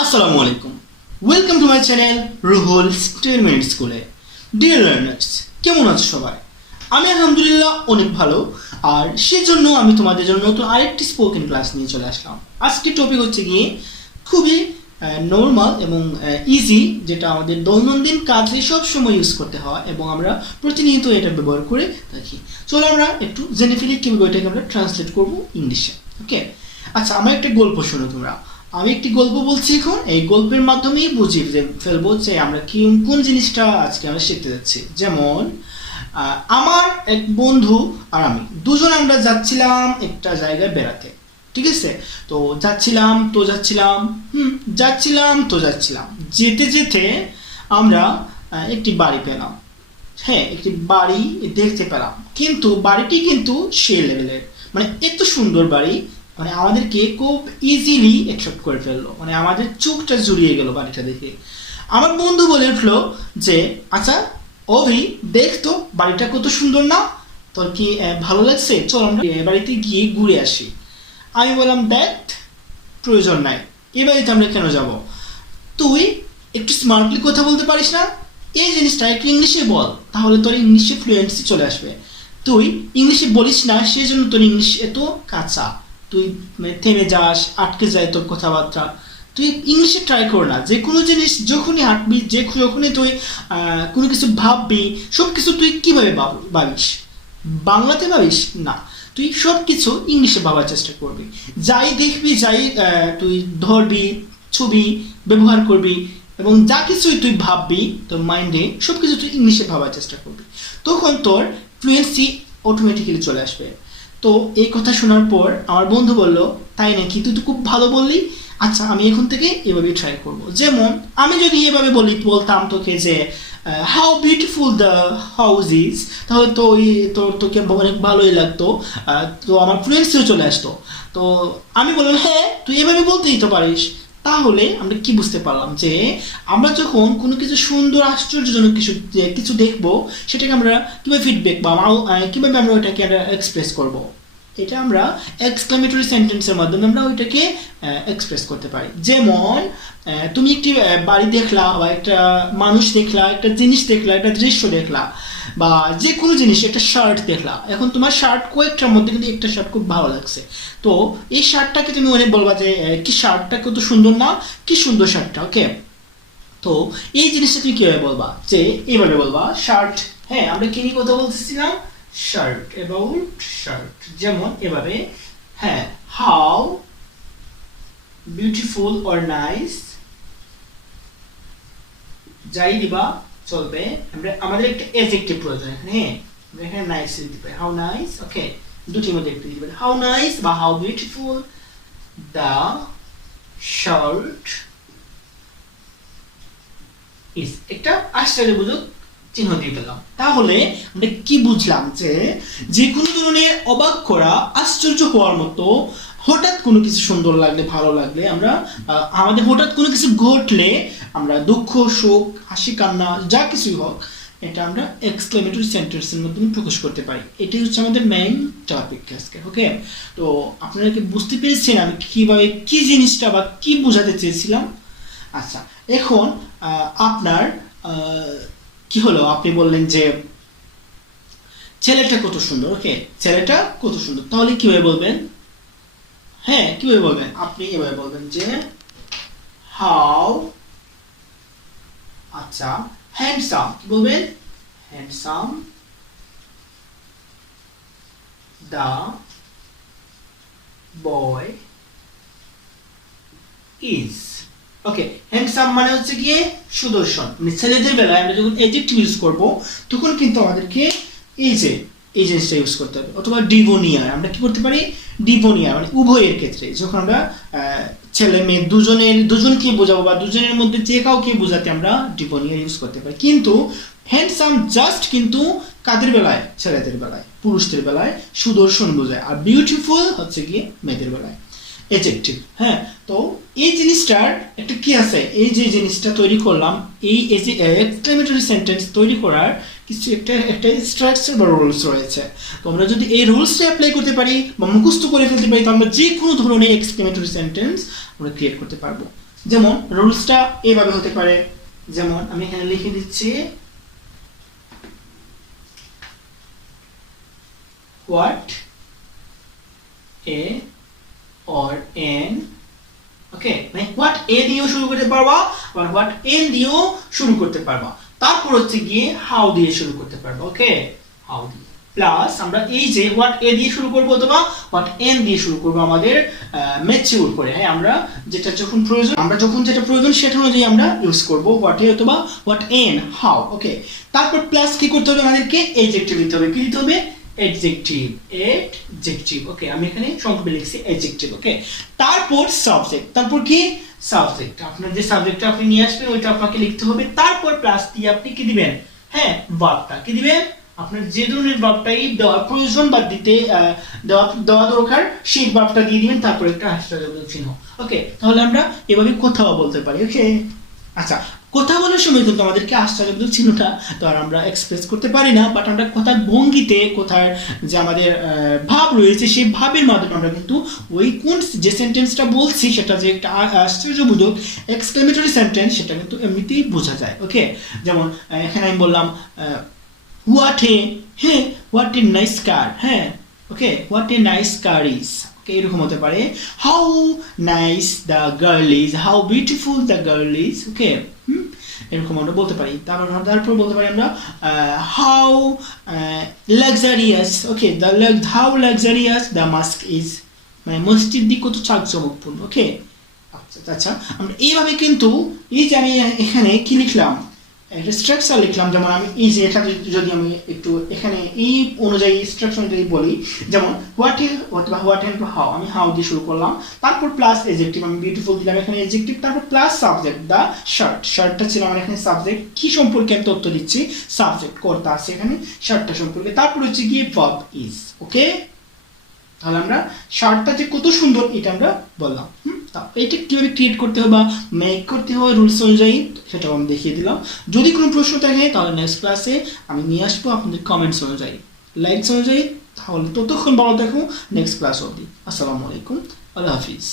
Assalamu alaikum. Welcome to my channel Ruhul Experiment School. Dear learners, কেমন আছো সবাই? আমি আলহামদুলিল্লাহ অনেক ভালো। আর সেজন্য আমি তোমাদের জন্য নতুন আরেকটি স্পোকেন ক্লাস নিয়ে চলে আসলাম। আজকের টপিক হচ্ছে গিয়ে খুবই নরমাল এবং ইজি, যেটা আমাদের দৈনন্দিন কাজে সব সময় ইউজ করতে হয় এবং আমরা প্রতিনিয়ত এটা ব্যবহার করে থাকি। চলো আমরা একটু জেনে ফেলি কিভাবে এটাকে আমরা ট্রান্সলেট করব ইংলিশে। ওকে, আচ্ছা, আমার একটা গল্প শোনো তোমরা। আমি একটি গল্প বলছি এখন, এই গল্পের মাধ্যমেই বুঝিয়ে ফেলবো যে আমরা কোন জিনিসটা আজকে আমরা শিখতে যাচ্ছি। যেমন আমার এক বন্ধু আর আমি দুজন আমরা যাচ্ছিলাম একটা জায়গায় বেড়াতে, ঠিক আছে? তো যাচ্ছিলাম যেতে যেতে আমরা একটি বাড়ি পেলাম। হ্যাঁ, একটি বাড়ি দেখতে পেলাম, কিন্তু বাড়িটি কিন্তু সেই লেভেলের, মানে এত সুন্দর বাড়ি, মানে আমাদেরকে খুব ইজিলি অ্যাট্রাক্ট করে ফেললো, মানে আমাদের চোখটা জুড়িয়ে গেল বাড়িটা দেখে। আমার বন্ধু বলে উঠলো যে আচ্ছা অভি, দেখ তো বাড়িটা কত সুন্দর না, তোর কি ভালো লাগছে? চল আমরা বাড়িতে গিয়ে ঘুরে আসি। আমি বললাম দেখ, প্রয়োজন নাই, এ বাড়িতে আমরা কেন যাব? তুই একটু স্মার্টলি কথা বলতে পারিস না? এই জিনিসটা একটু ইংলিশে বল, তাহলে তোর ইংলিশে ফ্লুয়েন্সি চলে আসবে। তুই ইংলিশে বলিস না, সেই জন্য তোর ইংলিশ এত কাঁচা, তুই থেমে যাস, আটকে যায় তোর কথাবার্তা। তুই ইংলিশে ট্রাই কর না। যে কোনো জিনিস যখনই আঁটবি, যখনই তুই কোনো কিছু ভাববি, সব কিছু তুই কীভাবে ভাবিস? বাংলাতে ভাবিস না, তুই সব কিছু ইংলিশে ভাবার চেষ্টা করবি। যাই দেখবি, যাই তুই ধরবি, ছবি ব্যবহার করবি এবং যা কিছুই তুই ভাববি তোর মাইন্ডে, সব কিছু তুই ইংলিশে ভাবার চেষ্টা করবি। তখন তোর ফ্লুয়েন্সি অটোমেটিক্যালি চলে আসবে। তো এই কথা শোনার পর আমার বন্ধু বলল, তাই নাকি, তুই তো খুব ভালো বললি, আচ্ছা আমি এখন থেকে এভাবে ট্রাই করব। যেমন আমি যদি এভাবে বলতাম তোকে যে how beautiful the house is, তাহলে তো তোকে অনেক ভালোই লাগতো, তো আমার ফ্লুয়েন্সিও চলে আসতো। তো আমি বললাম হ্যাঁ, তুই এভাবে বলতেই তো পারিস। তাহলে আমরা কি বুঝতে পারলাম যে আমরা যখন কোনো কিছু সুন্দর আশ্চর্যজনক কিছু দেখবো, সেটাকে আমরা কীভাবে ফিডব্যাক বা কীভাবে আমরা ওইটাকে এক্সপ্রেস করব। এটা আমরা এক্সক্লামেটরি সেন্টেন্সের মাধ্যমে আমরা ওইটাকে এক্সপ্রেস করতে পারি। যেমন তুমি একটি বাড়ি দেখলা বা একটা মানুষ দেখলা, একটা জিনিস দেখলা, একটা দৃশ্য দেখলা, বা যে কোনো জিনিস, একটা শার্ট দেখলা। এখন তোমার শার্ট কয়েকটার মধ্যে কিন্তু একটা শার্ট খুব ভালো লাগছে, তো এই শার্টটাকে তুমি অনেক বলবা যে কি শার্টটা কত সুন্দর না, কি সুন্দর শার্টটা। ওকে, তো এই জিনিসটা তুমি কীভাবে বলবা? যে এইভাবে বলবা শার্ট। হ্যাঁ, আমরা কি নিয়ে কথা বলতেছিলাম? Shirt, about shirt. যেমন এভাবে, হ্যাঁ, হাউ বিউটিফুল অর নাইস, যাই দিবা চলবে। আমাদের একটা অ্যাডজেক্টিভ প্রয়োজন এখানে। হ্যাঁ, আমরা এখানে নাইস দিতে পারি, হাউ নাইস। ওকে, দুটির মধ্যে একটু দিতে পারি, হাউ নাইস বা how beautiful the shirt is. একটা আশ্চর্যবোধক চিহ্ন দিয়ে পেলাম। তাহলে আমরা কি বুঝলাম? যে কোনো ধরনের অবাক করা, আশ্চর্য হওয়ার মতো, হঠাৎ কোনো কিছু সুন্দর লাগলে, ভালো লাগলে, আমরা আমাদের হঠাৎ কোনো কিছু ঘটলে আমরা দুঃখ, শোক, হাসি, কান্না, যা কিছুই হোক, এটা আমরা এক্সক্লেমেটরি সেন্টেন্সের মাধ্যমে প্রকাশ করতে পারি। এটাই হচ্ছে আমাদের মেইন টপিক আজকে। ওকে, তো আপনারা কি বুঝতে পেরেছেন আমি কিভাবে কি জিনিসটা বা কি বোঝাতে চেয়েছিলাম? আচ্ছা, এখন আপনার কি হলো? আপনি বললেন যে ছেলেটা কত সুন্দর। ওকে, ছেলেটা কত সুন্দর, তাহলে কিভাবে বলবেন? হ্যাঁ, কিভাবে বলবেন? আপনি এভাবে বলবেন যে হাউ, আচ্ছা, হ্যান্ডসাম। কি বলবেন? Handsome the boy is. Okay, handsome মানে হচ্ছে গিয়ে সুদর্শন। মানে ছেলেদের বেলায় আমরা যখন অ্যাডজেক্টিভ ইউজ করব, তখন কিন্তু আমাদেরকে এই জিনিসটা ইউজ করতে হবে। অথবা ডিভোনিয়ার, আমরা কি করতে পারি? ডিভোনিয়ার মানে উভয়ের ক্ষেত্রে, যখন আমরা ছেলে মেয়ে দুজনকে বোঝাবো বা দুজনের মধ্যে যে কাউকে বোঝাতে আমরা ডিভোনিয়ার ইউজ করতে পারি। কিন্তু হ্যান্ডসাম জাস্ট কিন্তু কাদের বেলায়? ছেলেদের বেলায়। পুরুষদের বেলায় সুদর্শন বোঝায়। আর বিউটিফুল হচ্ছে গিয়ে মেয়েদের বেলায় অ্যাডজেক্টিভ। হ্যাঁ, তো এই জিনিসটার একটা কি আছে, এই যে জিনিসটা তৈরি করলাম, এই এক্সক্লেমেটরি সেন্টেন্স তৈরি করার কিছু একটা স্ট্রাকচার বা রুলস রয়েছে। তো আমরা যদি এই রুলসটা অ্যাপ্লাই করতে পারি বা মুখস্থ করে ফেলতে পারি, তো আমরা যে কোনো ধরনের এক্সক্লেমেটরি সেন্টেন্স আমরা ক্রিয়েট করতে পারবো। যেমন রুলসটা এভাবে হতে পারে, যেমন আমি এখানে লিখে দিচ্ছি what a or n, ওকে, মানে what a দিয়েও শুরু করতে পারবা আবার what n দিয়েও শুরু করতে পারবা, তারপর হচ্ছে গিয়ে how দিয়ে শুরু করতে পারবা, ওকে, how দিয়ে প্লাস আমরা এই যে what a দিয়ে শুরু করব অথবা what n দিয়ে শুরু করব আমাদের ম্যাচিউর করে, হ্যাঁ, আমরা যেটা যখন প্রয়োজন, আমরা যখন যেটা প্রয়োজন সেটা অনুযায়ী আমরা ইউজ করব what a অথবা what n, how, ওকে। তারপর প্লাস কি করতে হবে, আমাদেরকে অ্যাডজেক্টিভ দিতে হবে, কি দিতে হবে, adjective, ওকে, আমি এখানে সংক্ষেপে লিখছি adjective, ওকে। তারপর সাবজেক্ট, তারপর কি সাবজেক্ট, আপনার যে সাবজেক্টটা আপনি নিয়ে আসবেন ওইটা আপনাকে লিখতে হবে, তারপর প্লাস দিয়ে আপনি কি দিবেন, হ্যাঁ, ভার্বটা কি দিবেন, আপনার যে ধরনের ভার্বটাই দেওয়ার প্রয়োজন বা দিতে দেওয়া দরকার সেই ভার্বটা দিয়ে দিবেন, তারপর একটা আশ্চর্যবোধক চিহ্ন, ওকে। তাহলে আমরা এভাবে কথাও বলতে পারি, ওকে। আচ্ছা, কথা বলার সময় কিন্তু আমাদেরকে আশ্চর্যবোধক চিহ্নটা তো আর আমরা এক্সপ্রেস করতে পারি না, বাট আমরা কথার ভঙ্গিতে, কথার যে আমাদের ভাব রয়েছে সেই ভাবের মাধ্যমে আমরা কিন্তু ওই কোন যে সেন্টেন্সটা বলছি সেটা যে একটা আশ্চর্যবোধক এক্সক্লেমেটরি সেন্টেন্স সেটা কিন্তু এমনিতেই বোঝা যায়, ওকে। যেমন এখানে আমি বললাম হোয়াট এ, হ্যাঁ, হোয়াট এ নাইস কার, হ্যাঁ, okay, what a nice car is, এরকম হতে পারে how nice the girl is, how beautiful the girl is, okay, এরকম আমরা বলতে পারি। তারপর বলতে পারি আমরা how luxurious, okay, how luxurious the mosque is, মানে মসজিদটি কত চাকচমকপূর্ণ, ওকে। আচ্ছা, আমরা এইভাবে কিন্তু এই যে আমি এখানে কি লিখলাম, একটা স্ট্রাকচার লিখলাম, যেমন আমি এই যে এটা যদি আমি একটু এখানে এই অনুযায়ী স্ট্রাকচার যদি বলি, যেমন হোয়াট ইজ অথবা হোয়াট এন্ড হাউ, আমি হাউ দিয়ে শুরু করলাম, তারপর প্লাস এডজেক্টিভ, আমি বিউটিফুল দিলাম এখানে এডজেক্টিভ, তারপর প্লাস সাবজেক্ট দ্য শার্ট, শার্টটা ছিল আমার এখানে সাবজেক্ট, কি সম্পর্কে আমি তথ্য দিচ্ছি, সাবজেক্ট কর্তা আছে এখানে শার্টটা সম্পর্কে, তারপর হচ্ছে গিয়ে ভার্ব ইজ, ওকে। তাহলে আমরা শার্টটা যে কত সুন্দর এটা আমরা বললাম। এটা কিভাবে ক্রিয়েট করতে হবে বা মেক করতে হবে রুলস অনুযায়ী সেটাও আমি দেখিয়ে দিলাম। যদি কোনো প্রশ্ন থাকে তাহলে নেক্সট ক্লাসে আমি নিয়ে আসবো আপনাদের কমেন্টস অনুযায়ী, লাইকস অনুযায়ী। তাহলে ততক্ষণ ভালো থাকুন, নেক্সট ক্লাস অবধি। আসসালামু আলাইকুম, আল্লাহ হাফিজ।